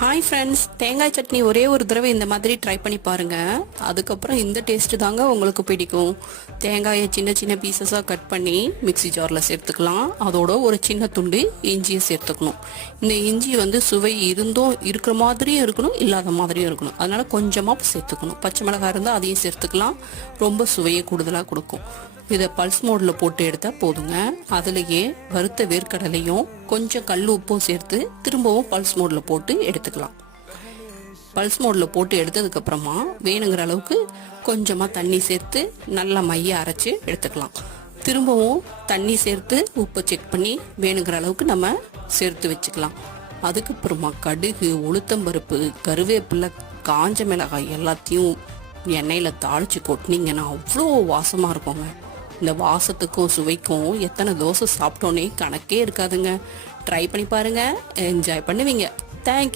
Hi friends, தேங்காய் சட்னி ஒரே ஒரு தடவை இந்த மாதிரி ட்ரை பண்ணி பாருங்கள். அதுக்கப்புறம் இந்த டேஸ்ட்டு தாங்க உங்களுக்கு பிடிக்கும். தேங்காயை சின்ன சின்ன பீசஸாக கட் பண்ணி மிக்ஸி ஜாரில் சேர்த்துக்கலாம். அதோட ஒரு சின்ன துண்டு இஞ்சியை சேர்த்துக்கணும். இந்த இஞ்சி சுவை இருக்கிற மாதிரியும் இருக்கணும், இல்லாத மாதிரியும் இருக்கணும். அதனால் கொஞ்சமாக சேர்த்துக்கணும். பச்சை மிளகாய் இருந்தால் அதையும் சேர்த்துக்கலாம். ரொம்ப சுவையை கூடுதலாக கொடுக்கும். இதை பல்ஸ் மோடில் போட்டு எடுத்தால் போதுங்க. அதுலேயே வறுத்த வேர்க்கடலையும் கொஞ்சம் கல் உப்பும் சேர்த்து திரும்பவும் பல்ஸ் மோடில் போட்டு எடுத்துக்கலாம். பல்ஸ் மோடில் போட்டு எடுத்ததுக்கப்புறமா வேணுங்கிற அளவுக்கு கொஞ்சமாக தண்ணி சேர்த்து நல்லா மைய அரைச்சி எடுத்துக்கலாம். திரும்பவும் தண்ணி சேர்த்து உப்பை செக் பண்ணி வேணுங்கிற அளவுக்கு நம்ம சேர்த்து வச்சுக்கலாம். அதுக்கப்புறமா கடுகு, உளுத்தம்பருப்பு, கருவேப்பிலை, காஞ்ச மிளகாய் எல்லாத்தையும் எண்ணெயில் தாளித்து கொட்டினீங்கன்னா அவ்வளோ வாசமாக இருக்குங்க. இந்த வாசத்துக்கும் சுவைக்கும் எத்தனை தோசை சாப்பிட்டோன்னே கணக்கே இருக்காதுங்க. ட்ரை பண்ணி பாருங்கள், என்ஜாய் பண்ணுவீங்க. தேங்க்யூ.